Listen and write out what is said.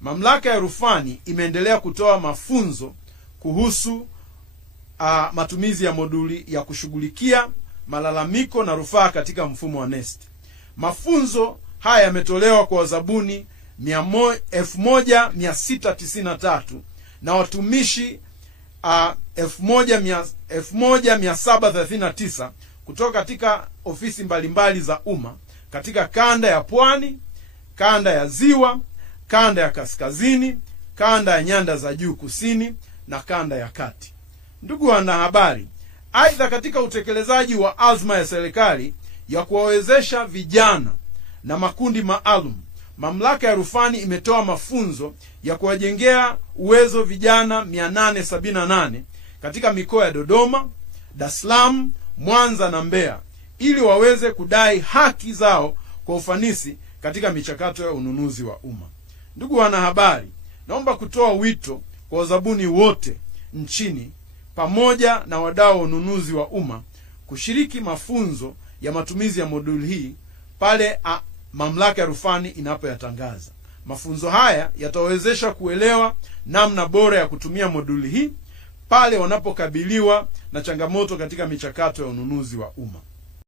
Mamlaka ya rufani imeendelea kutoa mafunzo kuhusu matumizi ya moduli ya kushughulikia malalamiko na rufaa katika mfumo wa NeST. Mafunzo haya yametolewa kwa wazabuni 1693 na watumishi 1739 kutoka katika ofisi mbalimbali za umma katika kanda ya Pwani, kanda ya Ziwa, kanda ya Kaskazini, kanda ya Nyanda za Juu Kusini na kanda ya Kati. Ndugu wanahabari, aidha katika utekelezaji wa azma ya serikali ya kuwawezesha vijana na makundi maalum, mamlaka ya rufani imetoa mafunzo ya kuwajengea uwezo vijana 878 katika mikoa ya Dodoma, Dar es Salaam, Mwanza na Mbeya ili waweze kudai haki zao kwa ufanisi katika michakato ya ununuzi wa umma. Ndugu wanahabari, naomba kutoa wito kwa wazabuni wote nchini pamoja na wadau wa ununuzi wa umma kushiriki mafunzo ya matumizi ya moduli hii pale mamlaka ya rufani inapoyatangaza. Mafunzo haya yatawezesha kuelewa namna bora ya kutumia moduli hii pale wanapokabiliwa na changamoto katika michakato ya ununuzi wa umma.